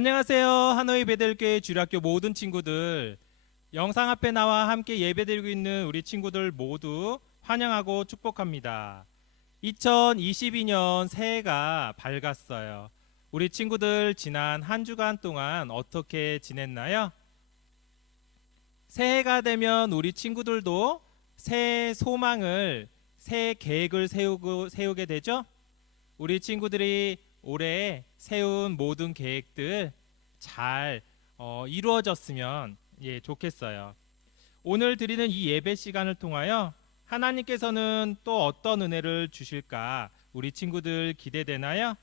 안녕하세요. 하노이 베델교회 주일학교 모든 친구들, 영상 앞에 나와 함께 예배드리고 있는 우리 친구들 모두 환영하고 축복합니다. 2022년 새해가 밝았어요. 우리 친구들 지난 한 주간 동안 어떻게 지냈나요? 새해가 되면 우리 친구들도 새해 소망을, 새해 계획을 세우게 되죠? 우리 친구들이 올해 세운 모든 계획들 잘 이루어졌으면 좋겠어요. 오늘 드리는 이 예배 시간을 통하여 하나님께서는 또 어떤 은혜를 주실까 우리 친구들 기대되나요?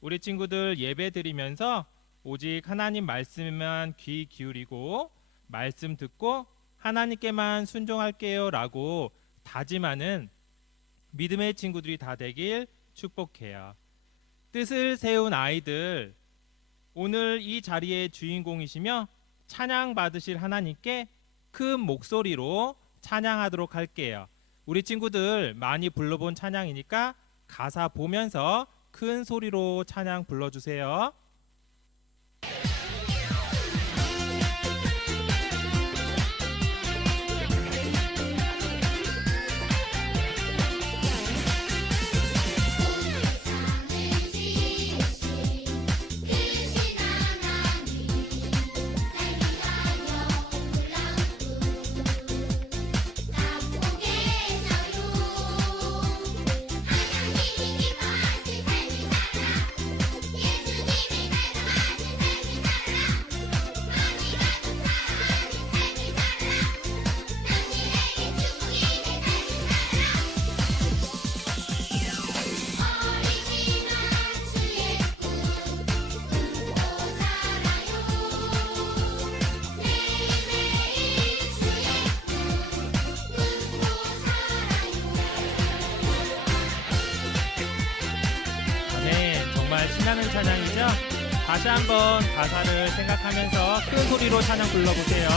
우리 친구들 예배 드리면서 오직 하나님 말씀에만 귀 기울이고 말씀 듣고 하나님께만 순종할게요 라고 다짐하는 믿음의 친구들이 다 되길 축복해요. 뜻을 세운 아이들, 오늘 이 자리의 주인공이시며 찬양 받으실 하나님께 큰 목소리로 찬양하도록 할게요. 우리 친구들 많이 불러본 찬양이니까 가사 보면서 큰 소리로 찬양 불러주세요. 신나는 찬양이죠? 다시 한번 가사를 생각하면서 큰 소리로 찬양 불러보세요.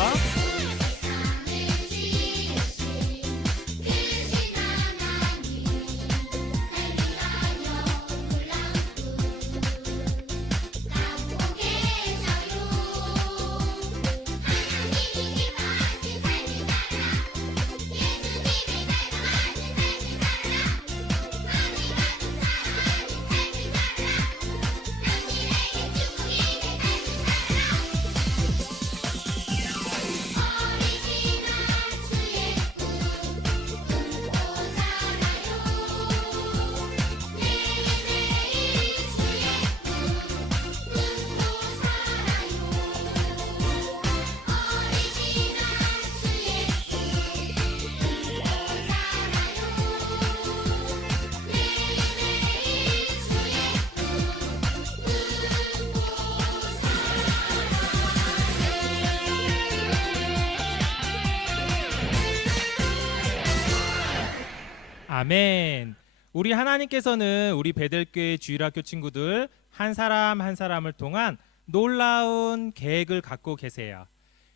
아멘. 우리 하나님께서는 우리 베델교회 주일학교 친구들 한 사람 한 사람을 통한 놀라운 계획을 갖고 계세요.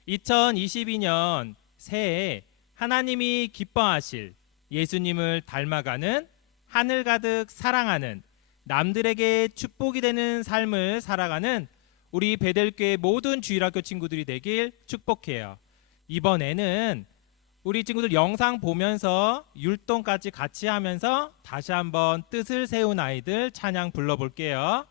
2022년 새해 하나님이 기뻐하실 예수님을 닮아가는 하늘 가득 사랑하는 남들에게 축복이 되는 삶을 살아가는 우리 베델교회 모든 주일학교 친구들이 되길 축복해요. 이번에는 우리 친구들 영상 보면서 율동까지 같이 하면서 다시 한번 뜻을 세운 아이들 찬양 불러볼게요.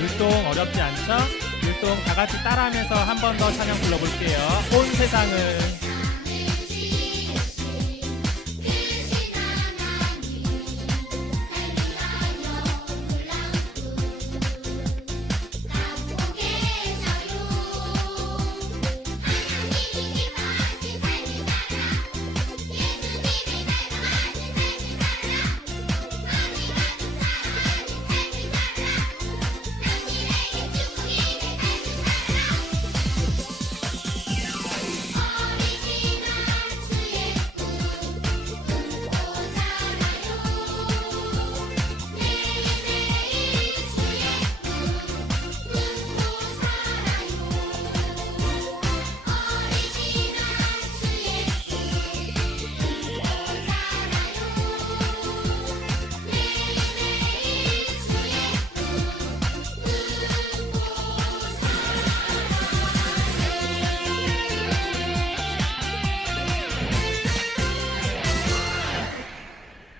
율동 어렵지 않죠? 활동 다 같이 따라하면서 한 번 더 찬양 불러볼게요. 온 세상을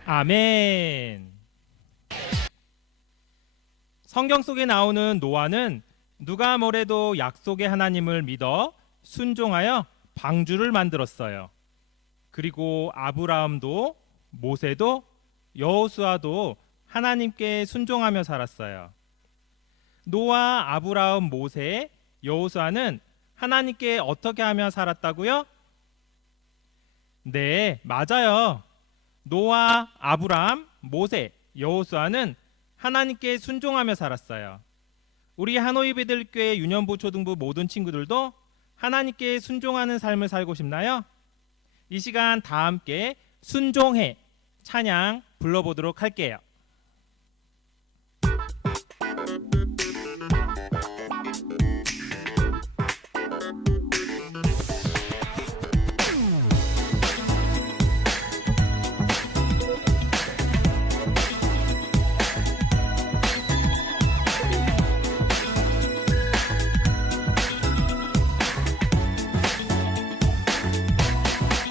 아멘. 성경 속에 나오는 노아는 누가 뭐래도 약속의 하나님을 믿어 순종하여 방주를 만들었어요. 그리고 아브라함도 모세도 여호수아도 하나님께 순종하며 살았어요. 노아, 아브라함, 모세, 여호수아는 하나님께 어떻게 하며 살았다고요? 네, 맞아요. 노아, 아브라함, 모세, 여호수아는 하나님께 순종하며 살았어요. 우리 하노이 베들교회 유년부 초등부 모든 친구들도 하나님께 순종하는 삶을 살고 싶나요? 이 시간 다 함께 순종해 찬양 불러보도록 할게요.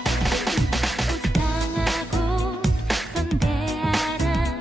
오직 당하고 건대하라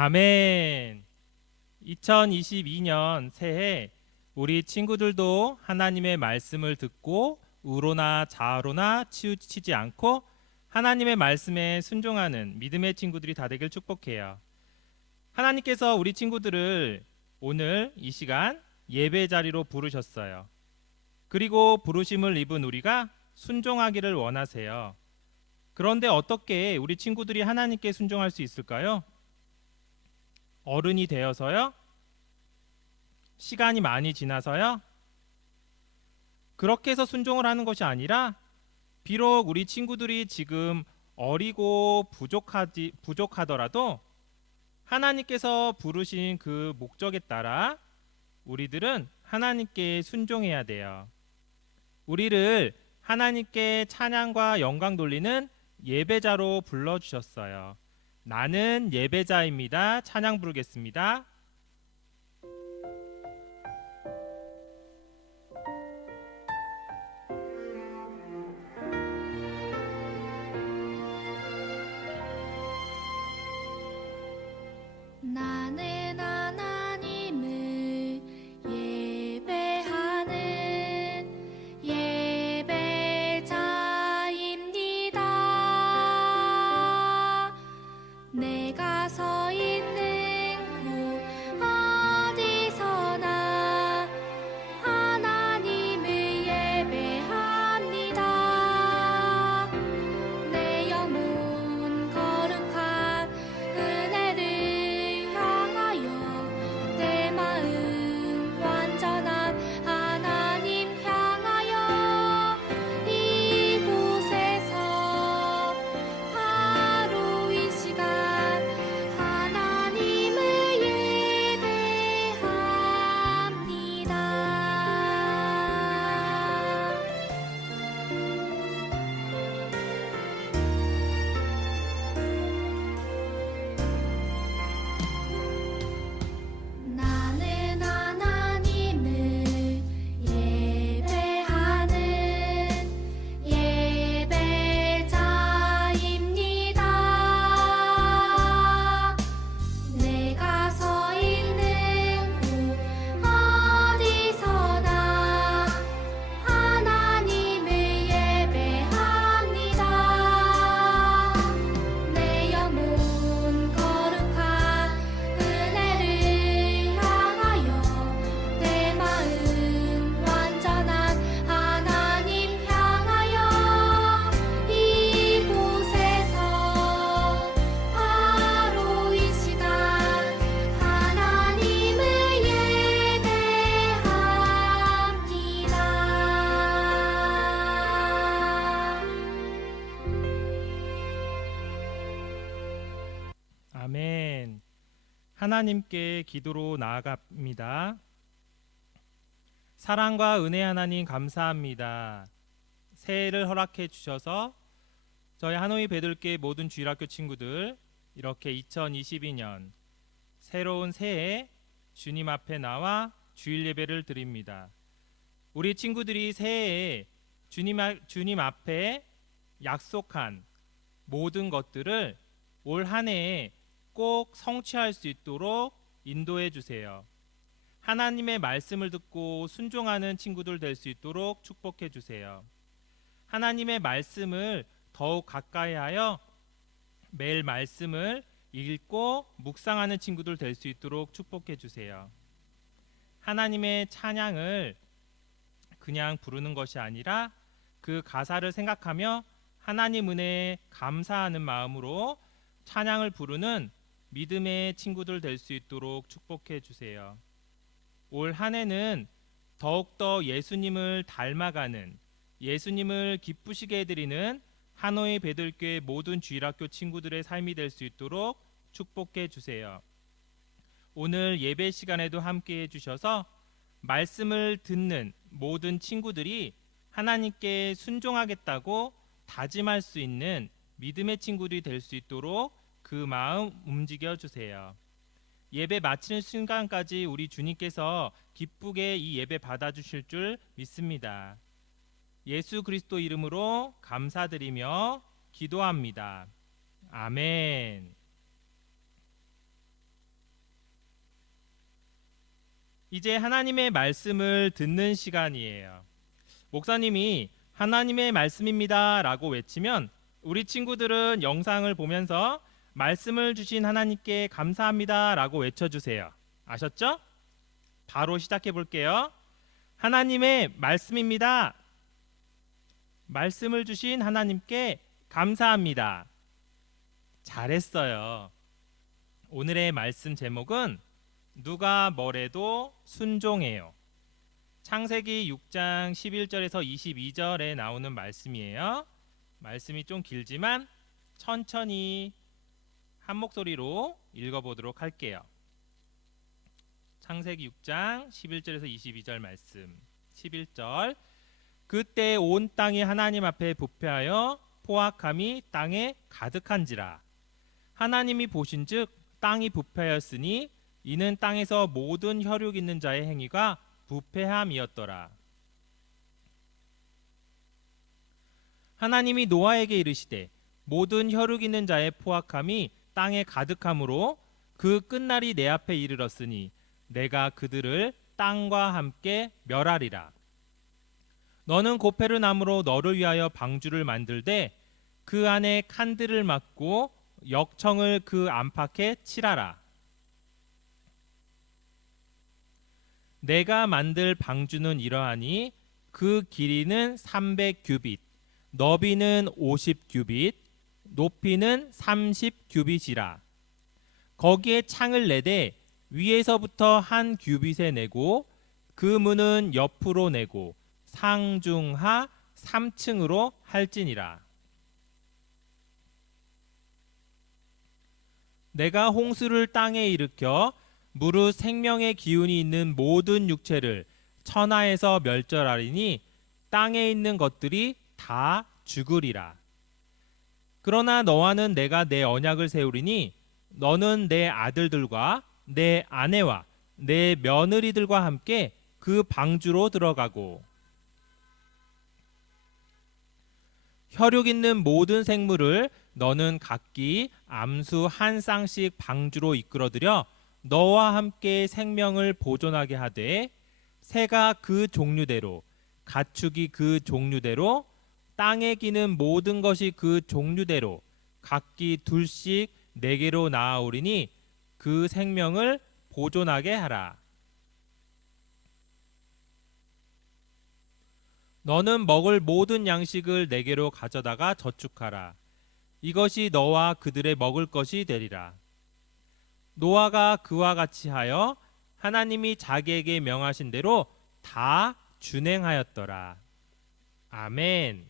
아멘. 2022년 새해 우리 친구들도 하나님의 말씀을 듣고 우로나 좌로나 치우치지 않고 하나님의 말씀에 순종하는 믿음의 친구들이 다 되길 축복해요. 하나님께서 우리 친구들을 오늘 이 시간 예배 자리로 부르셨어요. 그리고 부르심을 입은 우리가 순종하기를 원하세요. 그런데 어떻게 우리 친구들이 하나님께 순종할 수 있을까요? 어른이 되어서요? 시간이 많이 지나서요? 그렇게 해서 순종을 하는 것이 아니라 비록 우리 친구들이 지금 어리고 부족하더라도 하나님께서 부르신 그 목적에 따라 우리들은 하나님께 순종해야 돼요. 우리를 하나님께 찬양과 영광 돌리는 예배자로 불러주셨어요. 나는 예배자입니다. 찬양 부르겠습니다. 나는 하나님을 예배하는 예배자입니다. 내가 서 있는 곳 어디서나 하나님을 예배합니다. 내 영혼 거룩한 은혜를 향하여 내 마음 완전한 하나님 향하여 이곳에서 바로 이 시간 하나님을 예배합니다. 나는 하나님을 예배하는 예배자입니다. 내가 서 있는 곳 어디서나 하나님을 예배합니다. 내 영혼 거룩한 은혜를 향하여 내 마음 완전한 하나님 향하여 이곳에서 바로 이 시간 하나님을 예배합니다. 아멘. 하나님께 기도로 나아갑니다. 사랑과 은혜 하나님 감사합니다. 새해를 허락해 주셔서 저희 하노이 베들교회 모든 주일학교 친구들 이렇게 2022년 새로운 새해 주님 앞에 나와 주일 예배를 드립니다. 우리 친구들이 새해에 주님 앞에 약속한 모든 것들을 올 한 해에 꼭 성취할 수 있도록 인도해 주세요. 하나님의 말씀을 듣고 순종하는 친구들 될 수 있도록 축복해 주세요. 하나님의 말씀을 더욱 가까이 하여 매일 말씀을 읽고 묵상하는 친구들 될 수 있도록 축복해 주세요. 하나님의 찬양을 그냥 부르는 것이 아니라 그 가사를 생각하며 하나님 은혜에 감사하는 마음으로 찬양을 부르는 믿음의 친구들 될 수 있도록 축복해 주세요. 올 한 해는 더욱더 예수님을 닮아가는, 예수님을 기쁘시게 해드리는 하노이 베들교회 모든 주일학교 친구들의 삶이 될 수 있도록 축복해 주세요. 오늘 예배 시간에도 함께 해주셔서 말씀을 듣는 모든 친구들이 하나님께 순종하겠다고 다짐할 수 있는 믿음의 친구들이 될 수 있도록 그 마음 움직여 주세요. 예배 마치는 순간까지 우리 주님께서 기쁘게 이 예배 받아주실 줄 믿습니다. 예수 그리스도 이름으로 감사드리며 기도합니다. 아멘. 이제 하나님의 말씀을 듣는 시간이에요. 목사님이 하나님의 말씀입니다 라고 외치면 우리 친구들은 영상을 보면서 말씀을 주신 하나님께 감사합니다 라고 외쳐주세요. 아셨죠? 바로 시작해 볼게요. 하나님의 말씀입니다. 말씀을 주신 하나님께 감사합니다. 잘했어요. 오늘의 말씀 제목은 누가 뭐래도 순종해요. 창세기 6장 11절에서 22절에 나오는 말씀이에요. 말씀이 좀 길지만 천천히 한 목소리로 읽어보도록 할게요. 창세기 6장 11절에서 22절 말씀. 11절 그때 온 땅이 하나님 앞에 부패하여 포악함이 땅에 가득한지라. 하나님이 보신즉 땅이 부패하였으니 이는 땅에서 모든 혈육 있는 자의 행위가 부패함이었더라. 하나님이 노아에게 이르시되 모든 혈육 있는 자의 포악함이 땅에 가득함으로 그 끝날이 내 앞에 이르렀으니 내가 그들을 땅과 함께 멸하리라. 너는 고페르 나무로 너를 위하여 방주를 만들되 그 안에 칸들을 막고 역청을 그 안팎에 칠하라. 내가 만들 방주는 이러하니 그 길이는 300규빗, 너비는 50규빗, 높이는 30규빗이라. 거기에 창을 내되 위에서부터 한 규빗에 내고 그 문은 옆으로 내고 상중하 3층으로 할지니라. 내가 홍수를 땅에 일으켜 무릇 생명의 기운이 있는 모든 육체를 천하에서 멸절하리니 땅에 있는 것들이 다 죽으리라. 그러나 너와는 내가 내 언약을 세우리니 너는 내 아들들과 내 아내와 내 며느리들과 함께 그 방주로 들어가고 혈육 있는 모든 생물을 너는 각기 암수 한 쌍씩 방주로 이끌어들여 너와 함께 생명을 보존하게 하되 새가 그 종류대로 가축이 그 종류대로 땅에 기는 모든 것이 그 종류대로 각기 둘씩 내게로 나아오리니 그 생명을 보존하게 하라. 너는 먹을 모든 양식을 내게로 가져다가 저축하라. 이것이 너와 그들의 먹을 것이 되리라. 노아가 그와 같이 하여 하나님이 자기에게 명하신 대로 다 준행하였더라. 아멘.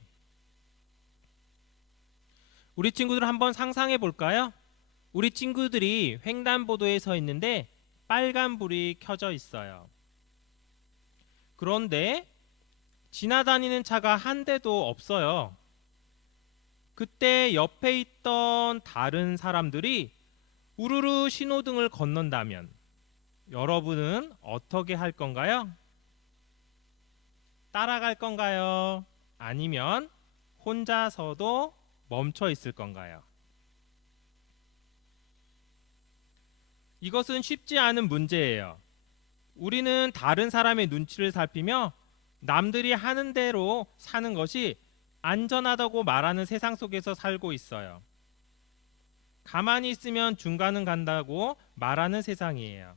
우리 친구들 한번 상상해 볼까요? 우리 친구들이 횡단보도에 서 있는데 빨간 불이 켜져 있어요. 그런데 지나다니는 차가 한 대도 없어요. 그때 옆에 있던 다른 사람들이 우르르 신호등을 건넌다면 여러분은 어떻게 할 건가요? 따라갈 건가요? 아니면 혼자서도 멈춰 있을 건가요? 이것은 쉽지 않은 문제예요. 우리는 다른 사람의 눈치를 살피며 남들이 하는 대로 사는 것이 안전하다고 말하는 세상 속에서 살고 있어요. 가만히 있으면 중간은 간다고 말하는 세상이에요.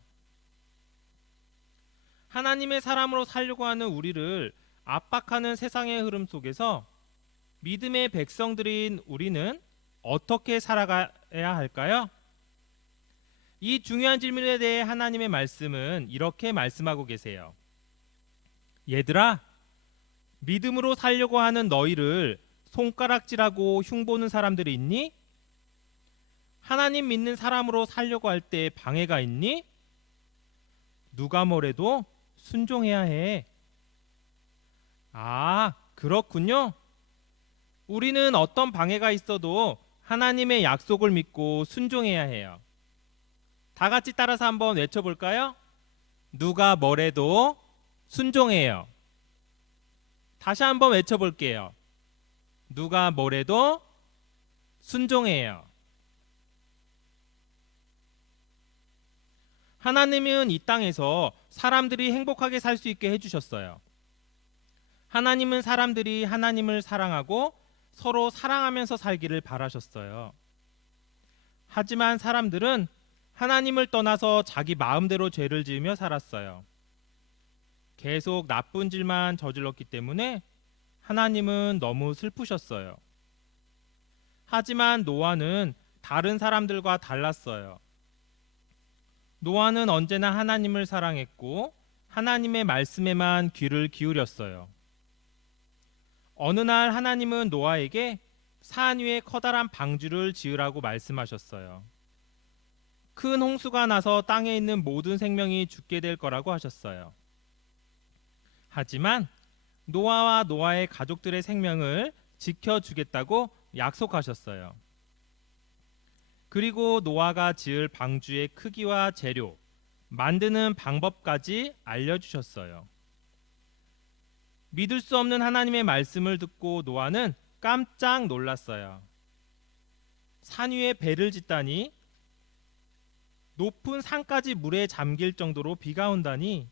하나님의 사람으로 살려고 하는 우리를 압박하는 세상의 흐름 속에서 믿음의 백성들인 우리는 어떻게 살아가야 할까요? 이 중요한 질문에 대해 하나님의 말씀은 이렇게 말씀하고 계세요. 얘들아, 믿음으로 살려고 하는 너희를 손가락질하고 흉보는 사람들이 있니? 하나님 믿는 사람으로 살려고 할 때 방해가 있니? 누가 뭐래도 순종해야 해. 아, 그렇군요. 우리는 어떤 방해가 있어도 하나님의 약속을 믿고 순종해야 해요. 다 같이 따라서 한번 외쳐볼까요? 누가 뭐래도 순종해요. 다시 한번 외쳐볼게요. 누가 뭐래도 순종해요. 하나님은 이 땅에서 사람들이 행복하게 살 수 있게 해주셨어요. 하나님은 사람들이 하나님을 사랑하고 서로 사랑하면서 살기를 바라셨어요. 하지만 사람들은 하나님을 떠나서 자기 마음대로 죄를 지으며 살았어요. 계속 나쁜 짓만 저질렀기 때문에 하나님은 너무 슬프셨어요. 하지만 노아는 다른 사람들과 달랐어요. 노아는 언제나 하나님을 사랑했고 하나님의 말씀에만 귀를 기울였어요. 어느 날 하나님은 노아에게 산 위에 커다란 방주를 지으라고 말씀하셨어요. 큰 홍수가 나서 땅에 있는 모든 생명이 죽게 될 거라고 하셨어요. 하지만 노아와 노아의 가족들의 생명을 지켜주겠다고 약속하셨어요. 그리고 노아가 지을 방주의 크기와 재료, 만드는 방법까지 알려주셨어요. 믿을 수 없는 하나님의 말씀을 듣고 노아는 깜짝 놀랐어요. 산 위에 배를 짓다니, 높은 산까지 물에 잠길 정도로 비가 온다니,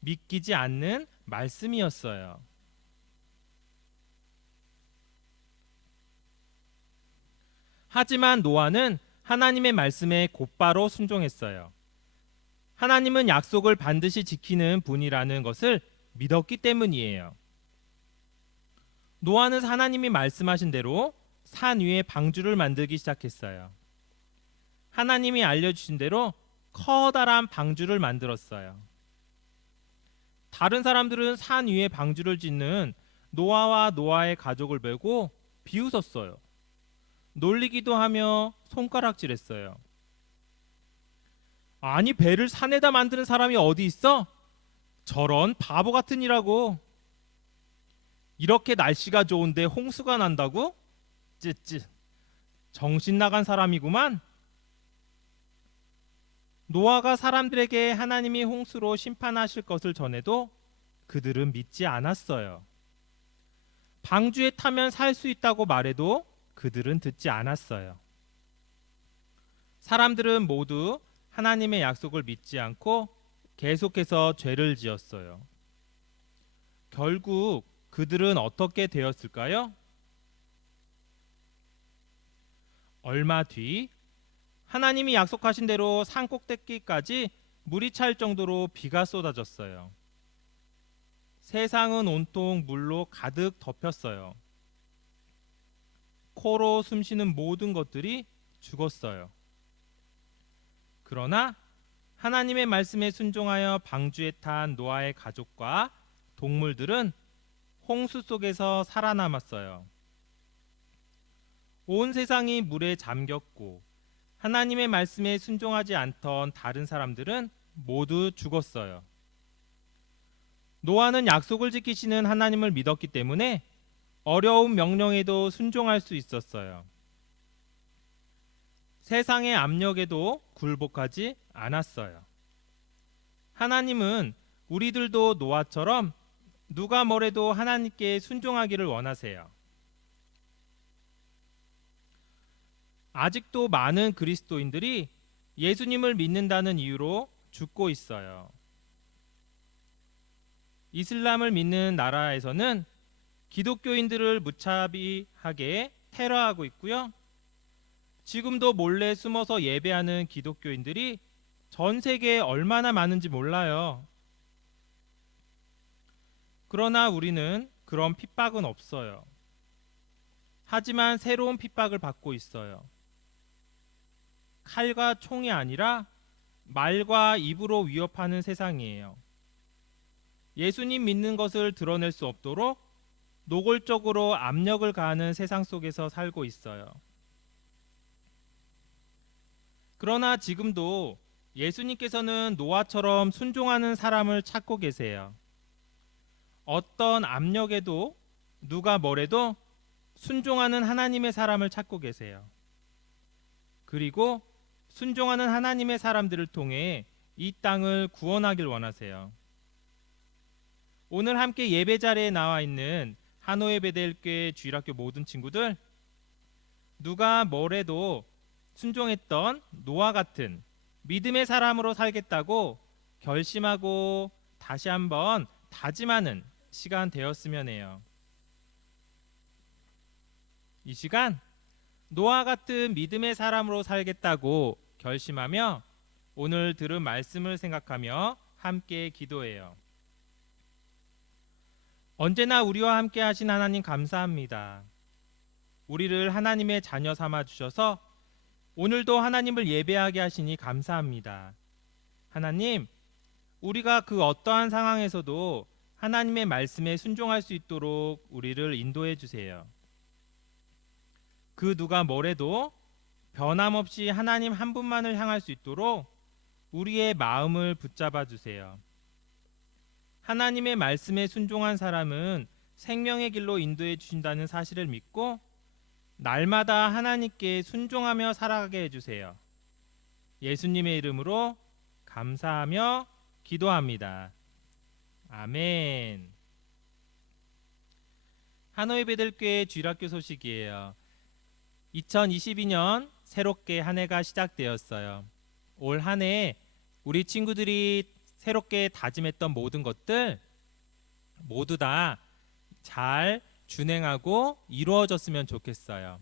믿기지 않는 말씀이었어요. 하지만 노아는 하나님의 말씀에 곧바로 순종했어요. 하나님은 약속을 반드시 지키는 분이라는 것을 믿었기 때문이에요. 노아는 하나님이 말씀하신 대로 산 위에 방주를 만들기 시작했어요. 하나님이 알려주신 대로 커다란 방주를 만들었어요. 다른 사람들은 산 위에 방주를 짓는 노아와 노아의 가족을 보고 비웃었어요. 놀리기도 하며 손가락질했어요. 아니, 배를 산에다 만드는 사람이 어디 있어? 저런 바보 같은 이라고. 이렇게 날씨가 좋은데 홍수가 난다고? 찌찌, 정신 나간 사람이구만. 노아가 사람들에게 하나님이 홍수로 심판하실 것을 전해도 그들은 믿지 않았어요. 방주에 타면 살 수 있다고 말해도 그들은 듣지 않았어요. 사람들은 모두 하나님의 약속을 믿지 않고 계속해서 죄를 지었어요. 결국 그들은 어떻게 되었을까요? 얼마 뒤 하나님이 약속하신 대로 산 꼭대기까지 물이 찰 정도로 비가 쏟아졌어요. 세상은 온통 물로 가득 덮였어요. 코로 숨쉬는 모든 것들이 죽었어요. 그러나 하나님의 말씀에 순종하여 방주에 탄 노아의 가족과 동물들은 홍수 속에서 살아남았어요. 온 세상이 물에 잠겼고 하나님의 말씀에 순종하지 않던 다른 사람들은 모두 죽었어요. 노아는 약속을 지키시는 하나님을 믿었기 때문에 어려운 명령에도 순종할 수 있었어요. 세상의 압력에도 굴복하지 않았어요. 하나님은 우리들도 노아처럼 누가 뭐래도 하나님께 순종하기를 원하세요. 아직도 많은 그리스도인들이 예수님을 믿는다는 이유로 죽고 있어요. 이슬람을 믿는 나라에서는 기독교인들을 무차별하게 테러하고 있고요. 지금도 몰래 숨어서 예배하는 기독교인들이 전 세계에 얼마나 많은지 몰라요. 그러나 우리는 그런 핍박은 없어요. 하지만 새로운 핍박을 받고 있어요. 칼과 총이 아니라 말과 입으로 위협하는 세상이에요. 예수님 믿는 것을 드러낼 수 없도록 노골적으로 압력을 가하는 세상 속에서 살고 있어요. 그러나 지금도 예수님께서는 노아처럼 순종하는 사람을 찾고 계세요. 어떤 압력에도 누가 뭐래도 순종하는 하나님의 사람을 찾고 계세요. 그리고 순종하는 하나님의 사람들을 통해 이 땅을 구원하길 원하세요. 오늘 함께 예배 자리에 나와 있는 하노이 베델교회 주일학교 모든 친구들, 누가 뭐래도 순종했던 노아 같은 믿음의 사람으로 살겠다고 결심하고 다시 한번 다짐하는 시간 되었으면 해요. 이 시간 노아 같은 믿음의 사람으로 살겠다고 결심하며 오늘 들은 말씀을 생각하며 함께 기도해요. 언제나 우리와 함께 하신 하나님 감사합니다. 우리를 하나님의 자녀 삼아 주셔서 오늘도 하나님을 예배하게 하시니 감사합니다. 하나님, 우리가 그 어떠한 상황에서도 하나님의 말씀에 순종할 수 있도록 우리를 인도해 주세요. 그 누가 뭐래도 변함없이 하나님 한 분만을 향할 수 있도록 우리의 마음을 붙잡아 주세요. 하나님의 말씀에 순종한 사람은 생명의 길로 인도해 주신다는 사실을 믿고 날마다 하나님께 순종하며 살아가게 해주세요. 예수님의 이름으로 감사하며 기도합니다. 아멘. 하노이 베들교회 주일학교 소식이에요. 2022년 새롭게 한 해가 시작되었어요. 올 한 해 우리 친구들이 새롭게 다짐했던 모든 것들 모두 다 잘 준행하고 이루어졌으면 좋겠어요.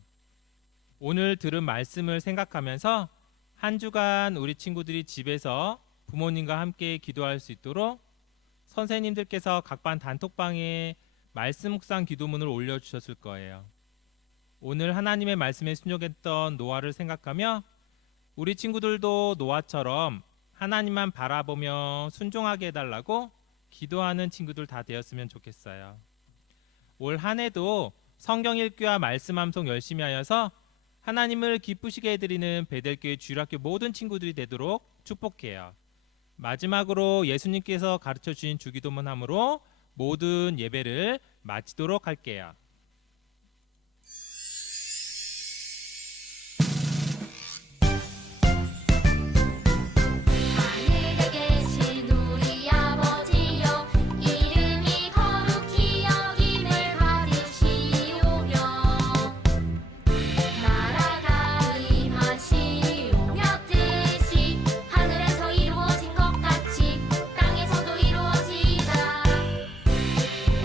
오늘 들은 말씀을 생각하면서 한 주간 우리 친구들이 집에서 부모님과 함께 기도할 수 있도록 선생님들께서 각반 단톡방에 말씀 묵상 기도문을 올려주셨을 거예요. 오늘 하나님의 말씀에 순종했던 노아를 생각하며 우리 친구들도 노아처럼 하나님만 바라보며 순종하게 해달라고 기도하는 친구들 다 되었으면 좋겠어요. 올 한 해도 성경 읽기와 말씀 암송 열심히 하여서 하나님을 기쁘시게 해드리는 베델교회 주일학교 모든 친구들이 되도록 축복해요. 마지막으로 예수님께서 가르쳐 주신 주기도문 함으로 모든 예배를 마치도록 할게요. 하늘에 계신 우리 아버지여 이름이 거룩히 여김을 받으시오며 나라가 임하시오며 뜻이 하늘에서 이루어진 것 같이 땅에서도 이루어지이다.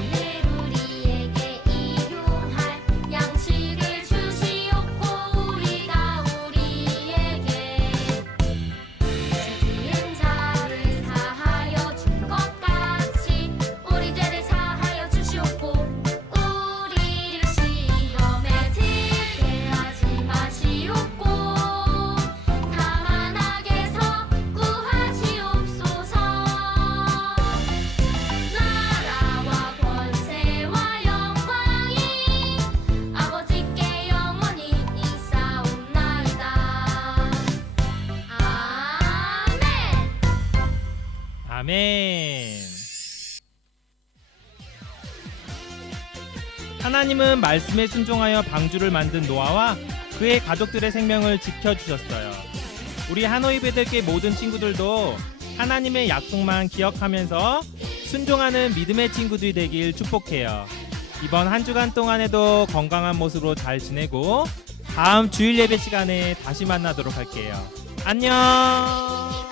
오늘 우리에게 일용할 양식을 주시옵고 우리가 우리에게 지은 자를 사하여 준 것 같이 우리 죄를 사하여 주시옵고 우리를 시험에 들게 하지 마시옵고 다만 악에서 구하시옵소서. 나라와 권세와 영광이 아버지께 영원히 있사옵나이다. 아멘. 아멘. 하나님은 말씀에 순종하여 방주를 만든 노아와 그의 가족들의 생명을 지켜주셨어요. 우리 하노이 베들교회 모든 친구들도 하나님의 약속만 기억하면서 순종하는 믿음의 친구들이 되길 축복해요. 이번 한 주간 동안에도 건강한 모습으로 잘 지내고 다음 주일 예배 시간에 다시 만나도록 할게요. 안녕.